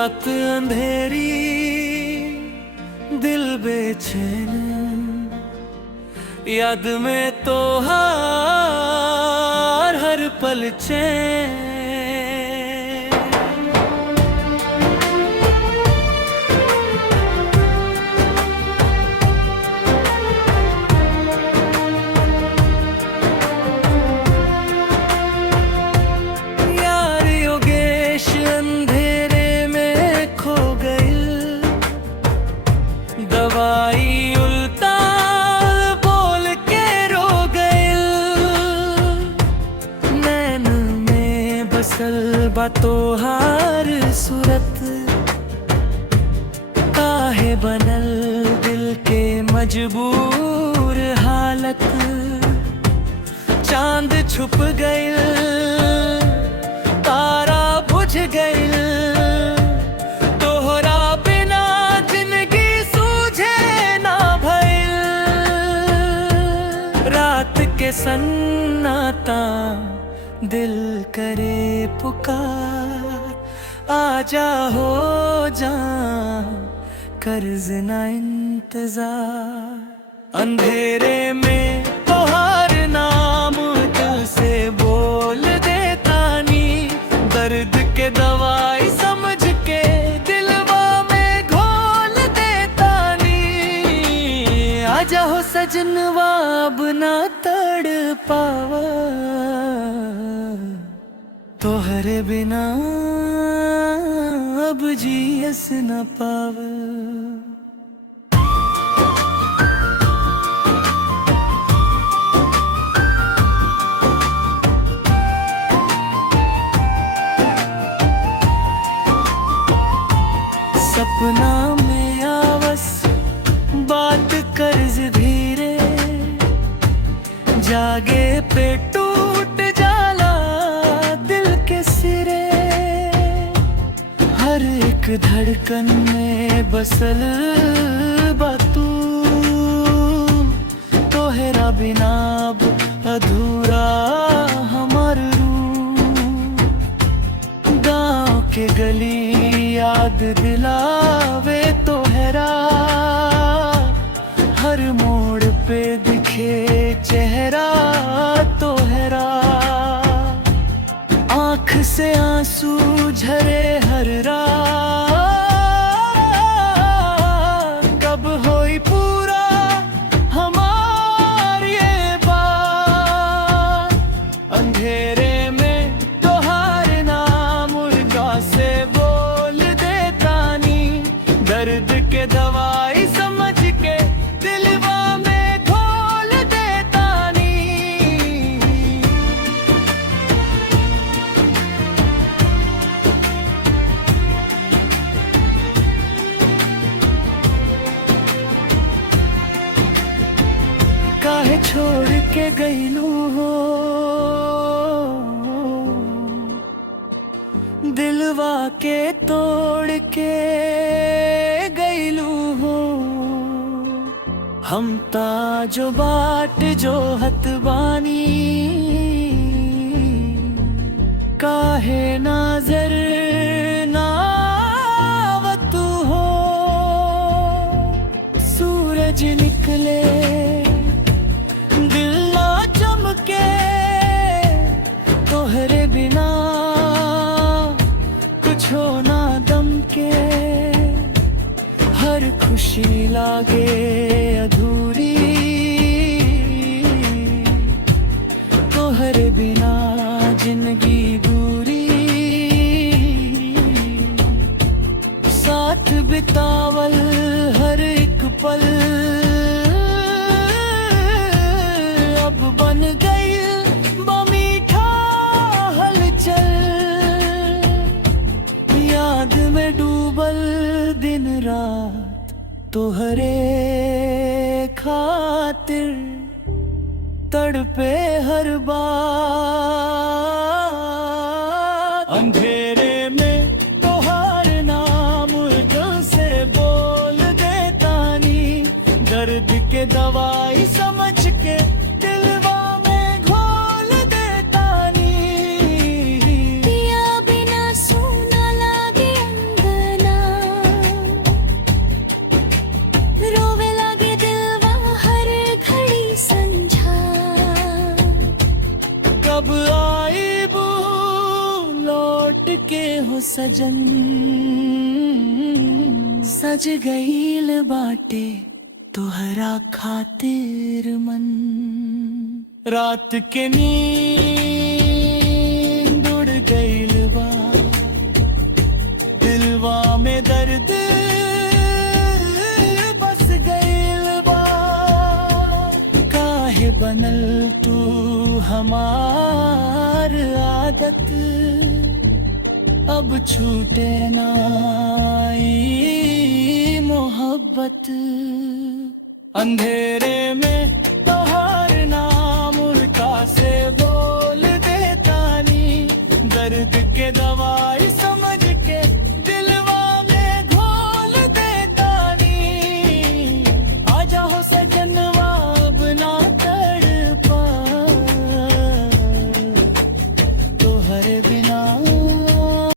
रात अंधेरी दिल बेचैन, याद में तो हर पल चैन। यार योगेश अंधेरे में खो गई, दवाई उल्टा बोल के रो गई। नैन में बसल बातो हार सूरत, काहे बनल दिल के मजबूर हालत। चांद छुप गई, तारा बुझ गई, तोहरा बिना जिंदगी सूझे ना भइल। रात के सन्नाटा दिल करे पुकार, आजा हो जा कर्ज ना इंतजार। अंधेरे में तोहार नाम दिल से बोल देता नी, दर्द के दवाई समझ के दिलवा में घोल देता नी। आजा हो सजनवा अब ना तड़ पावा, तोहरे बिना अब जियस न पावा। सपना में आवस बात कर्ज धीरे, जागे पे टूट जाला दिल के सिरे। हर एक धड़कन में बसल बातू, तोहरा बिना अब अधूरा हमार रूह। गाँव के गली याद दिलावे तोहरा, हर मोड़ पे दिखे चेहरा तोहरा। आँख से आंसू झरे हर रात, कब होई पूरा हमार ये बात। अंधेरे में तोहार नाम उर्गा से बोल देता नी, दर्द के दवाई समझ के दिलवा में घोल देता नी। काहे छोड़ के गईलू हो दिलवा के तोड़ के गईलू हो। हम ता जो बाट जो हतबानी, काहे नाज़र नावत हो। सूरज निकले दिल ना चमके, तोहरे बिना कुछ हो ना दम के। हर खुशी लागे अधूरी, तोहरे बिना जिंदगी दूरी। साथ बितावल हर एक पल अब बन गई बमीठा हलचल। याद में डूबल दिन रात तोहरे खातिर, तड़पे हर बात। अंधेरे में तोहार नाम दिल से बोल देता नी, दर्द के दवाई समझ के दिलवा में घोल देता नी। पिया बिना सूना लागे अंगना, सजन सज गईल बाटे तोहरा खातिर मन। रात के नींद उड़ गईल बा, दिलवा में दर्द बस गईल बा। काहे बनल तू हमार आदत, अब छूटे ना ई मोहब्बत। अंधेरे में